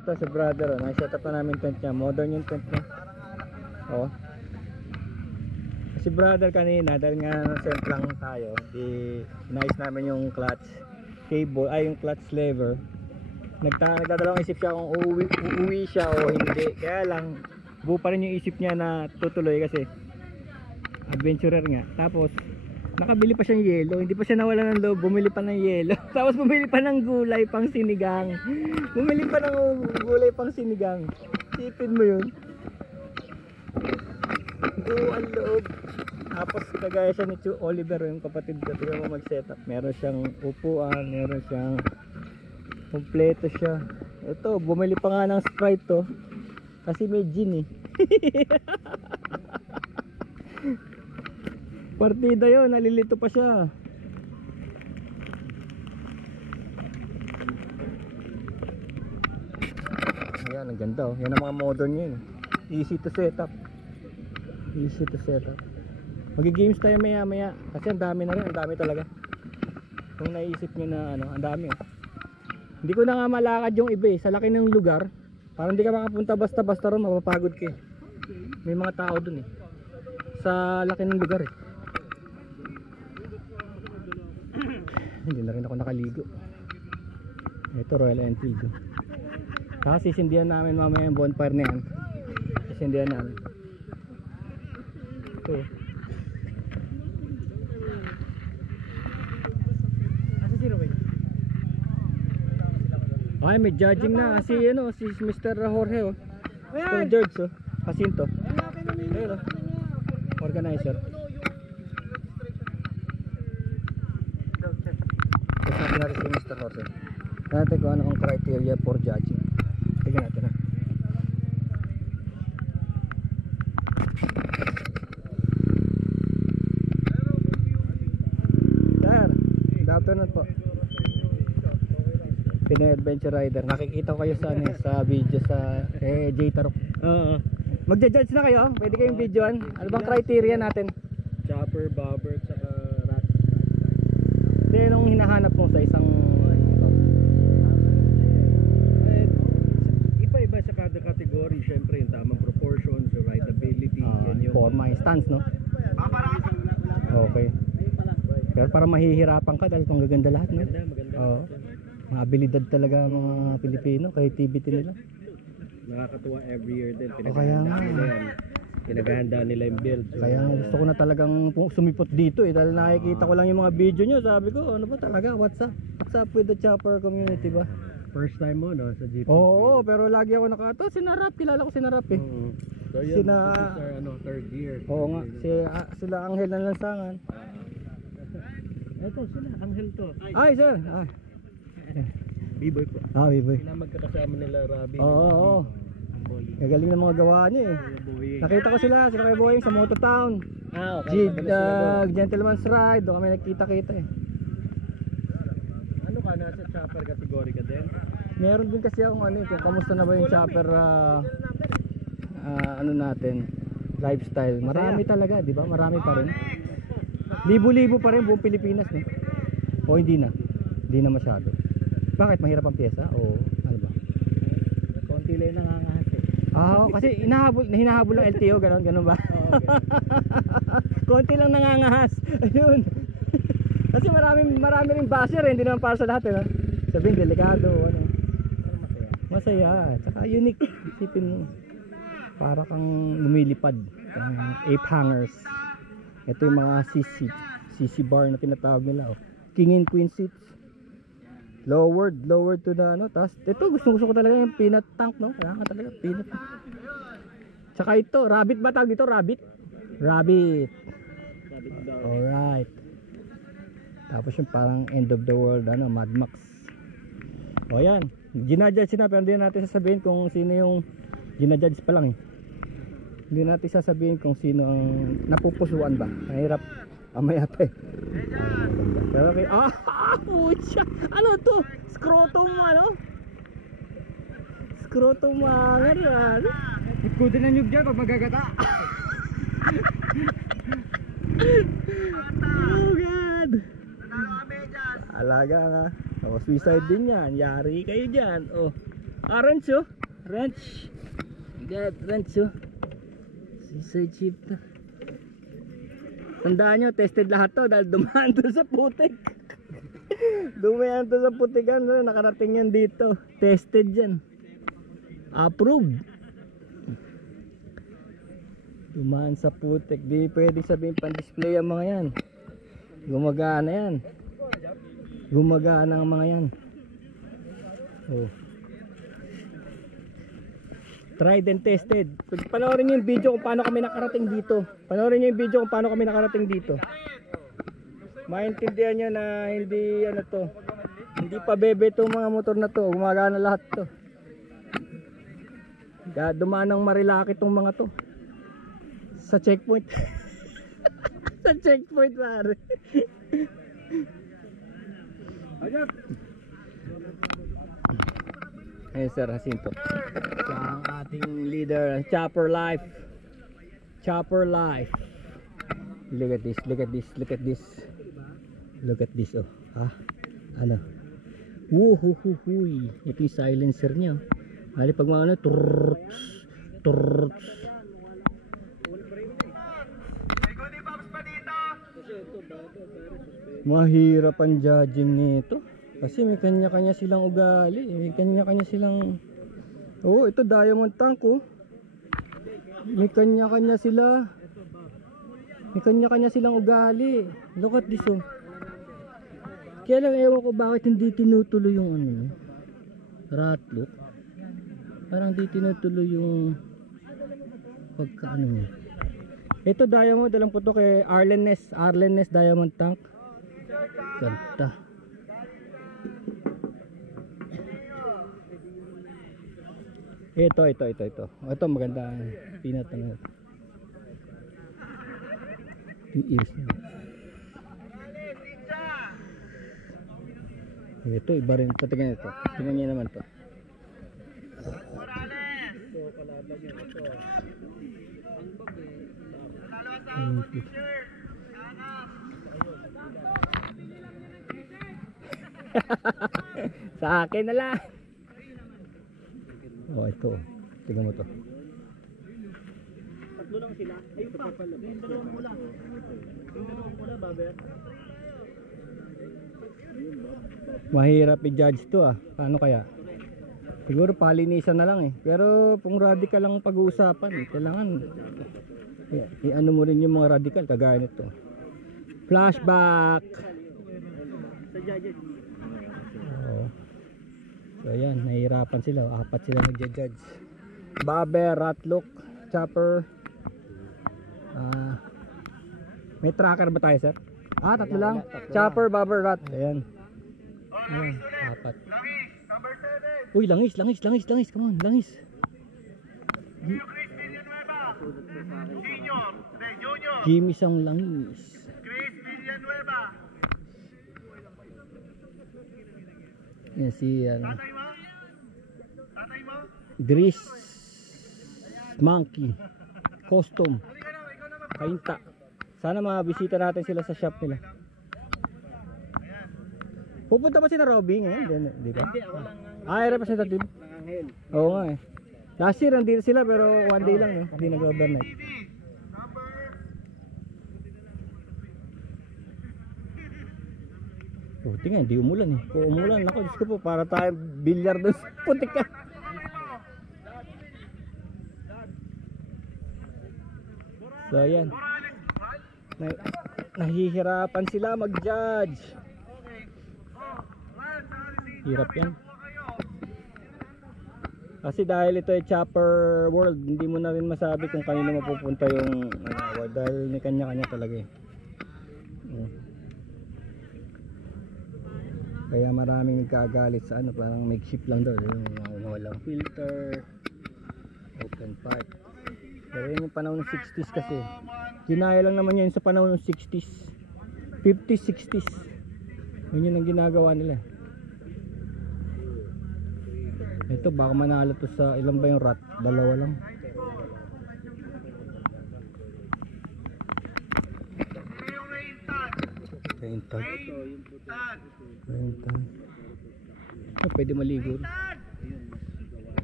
Ito si brother, nai-set up na namin tent niya. Modern yung tent niya. Oh. Si brother kanina, dahil nga sent lang tayo, di inayos namin yung clutch cable, ay yung clutch lever. Nagdadalawang isip siya kung uuwi siya o hindi. Kaya lang, buo pa rin yung isip niya na tutuloy kasi adventurer nga. Tapos, nakabili pa siyang yelo. Hindi pa siya nawala ng loob, bumili pa ng yelo. Tapos bumili pa ng gulay pang sinigang. Bumili pa ng gulay pang sinigang. Sipin mo yun. Buo ang loob. Tapos kagaya siya ni Chu Oliver, yung kapatid ko, tignan mo mag-setup. Meron siyang upuan, meron siyang kompleto siya. Ito, bumili pa nga ng Sprite to. Kasi may gin eh. Partida yun, nalilito pa siya. Ayan, ang ganda oh. Yan ang mga modern yun. Easy to set up. Easy to set up. Magi-games tayo maya maya. Kasi ang dami na rin, ang dami talaga. Kung naisip nyo na ano, ang dami oh. Hindi ko na nga malakad yung iba eh. Sa laki ng lugar, parang hindi ka makapunta basta-basta ron, mapapagod ka eh. May mga tao dun eh. Sa laki ng lugar eh. Hindi na rin ako nakaligo. Ito Royal Enfield. Saka sisindihan namin mamaya yung bonfire na yan. Sisindihan namin. Ito. Nasa si Roy? Ay, may judging na. Si ano, si Mr. Jorge oh. From George oh. Jacinto. Ayun oh. Organizer. Sabi natin si Mr. Jorge. Natin kung ano ang criteria for judging. Tignan natin ha. Sir, good afternoon po. Pinoy Adventure Rider. Nakikita ko kayo sa, sa video sa J-Tarok. Magja-judge na kayo? Pwede kayong videoan? Ano bang criteria natin? Chopper, bobber, tsaka rat. Hindi, nung hinahanap mo sa isang Iba-iba sa kada category. Siyempre yung tamang proportions, the rideability, yung forma, yung stance, no? Okay. Pero para mahihirapan ka dahil kung gaganda lahat, no? maganda. Oo. Mga abilidad talaga ang mga Pilipino, creativity nila. Nakakatuwa every year din. Kaya nga. Pinaghahanda nila yung build. So, Kaya gusto ko na talagang sumipot dito eh. Dahil nakikita ko lang yung mga video nyo. Sabi ko, ano ba talaga? What's up with the chopper community ba? first time mo, no? Sa GP. Oo, pero lagi ako nakato. Sinarap, kilala ko sinarap eh. So yun, Sina- this is our third year. Oo nga, sila Angel ng Lansangan. Ito sila, Angel to. Ay sir! B-boy po. B-boy. Sila magkakasama nila, Robby. Oo. Gagaling ng mga gawa niya eh. Nakita ko sila kay Boying sa Mototown. Okay. Gentleman's Ride, doon kami nagkita-kita eh. Ano ka, nasa chopper category ka din? Meron din kasi akong ano eh, kung kamusta na ba yung chopper ano natin, lifestyle. Marami talaga, di ba? Marami pa rin. Libo-libo pa rin buong Pilipinas, no? O hindi na? Hindi na masyado. Bakit? Mahirap ang pyesa? O ano ba? Konti lang nangangahas eh. Kasi hinahabol ng LTO, ganun ba? Konti lang nangangahas. Ayun. Kasi marami ring basher eh, hindi naman para sa lahat eh. No? Sabihin, delikado, ano. Masaya. Tsaka unique. Isipin mo. Para kang lumilipad. Ape hangers. Ito yung mga CC bar na tinatawag nila. Oh. King and queen seats. Lowered to the ano. Tapos ito gusto ko talaga yung peanut tank, no? Kaya nga talaga peanut. Tsaka ito, rabbit ba tawag dito? Rabbit. Alright. Tapos yung parang end of the world, ano, Mad Max. O yan. Ginajudge na pero hindi natin sasabihin kung sino yung ginajudge pa lang eh. Hindi natin sasabihin kung sino ang napupusuan ba. Mahirap. Amaya pa eh. Pero okay. Pucha! Ano to? Scrotum ano? Scrotum ano? Ikutin na nyug dyan pag magagata. Oh God! Alaga nga. Suicide din yan. Yari kayo dyan. Ah, wrench oh. Wrench. Get wrench oh. Sisay chip to. Tandaan nyo, tested lahat to dahil dumaan to sa putik. Dumaan to sa putikan, nakarating yan dito. Tested yan. Approved. Dumaan sa putik. Di pwedeng sabihin pan-display ang mga yan. Gumagana yan. Gumagana ang mga yan. Oh. Tried and tested. Panoorin nyo yung video kung paano kami nakarating dito. Panoorin nyo yung video kung paano kami nakarating dito. Maintindihan nyo na hindi ano to. Hindi pa bebe itong mga motor na to. Gumagana lahat to. Kaya dumaan ng Marilaki itong mga to. Sa checkpoint. Sa checkpoint pare. Hey Sir Jacinto. Siya ang ating leader, Chopper Life. Chopper Life. Look at this, look at this, look at this. Look at this oh. Ha? Ano? Wuhuhuhuy. Ito yung silencer niya. Hali pag mga ano, turts, turts. Mahirap ang judging nito. Kasi may kanya-kanya silang ugali. May kanya-kanya silang... Oh, ito diamond tank oh. May kanya-kanya sila. May kanya-kanya silang ugali. Look at this oh. Kaya lang ewan ko bakit hindi tinutuloy yung ano. Ratlook. Parang hindi tinutuloy yung pagkaano niya. Ito diamond, alam ko to kay Arlen Ness. Arlen Ness diamond tank. Ganda. Ito. Ito maganda. Peanut ano. Yung ears niya. Ito iba rin. Tingnan ito. Tingnan niya naman to. Sa akin na lang. Oh, ito. Tingnan mo to. Tatlo lang sila. Ayun pa. Yung dalawang mula. Yung dalawang mula, baber. Mahirap i-judge to ah. Paano kaya? Siguro palinisan na lang eh. Pero kung radical lang pag-uusapan, kailangan i-ano mo rin yung mga radical kagaya nito. Flashback. Sa judges. Oo. So ayan, nahihirapan sila. Apat sila nagja-judge. Baber, Ratlook, Chopper. May tracker ba tayo sir? Tatlo lang. Chopper, Baber, Rat. Ayan. Ayan, apat. Uy, langis. Come on, langis. Jimmy sang langis. Yan si Grease Monkey Custom Kainta. Sana mabisita natin sila sa shop nila. Pupunta ba si na Robby ngayon? Di ba? Hindi, ako lang Representative? Angel. Oo nga eh. Last year nandito sila pero one day lang hindi nag-overnight. Buti nga, hindi umulan eh. Kung umulan, ako, Diyos ko po, para tayo bilyar doon sa putik ka. So, ayan. Nahihirapan sila mag-judge. Hirap yan. Kasi dahil ito ay Chopper World, hindi mo na rin masabi kung kanino mapupunta yung award. Dahil may kanya-kanya talaga eh. Kaya maraming nagkagalit sa ano, parang makeshift lang daw, yung walang filter, open pipe. Pero yun yung panahon ng 60s kasi. Ginaya lang naman yun sa panahon ng 60s, 50s, 60s. Yun ang ginagawa nila. Ito baka manalo to sa ilan ba yung rat? Dalawa lang. Paintad. Paintad. Pwede maligo.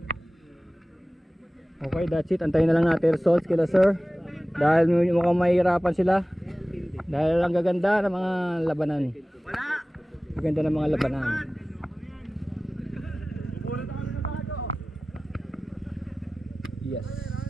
Okay, that's it. Antayin na lang natin results kila sir. Dahil mukhang mahihirapan sila. Dahil ang gaganda ng mga labanan. Gaganda ng mga labanan. Yes.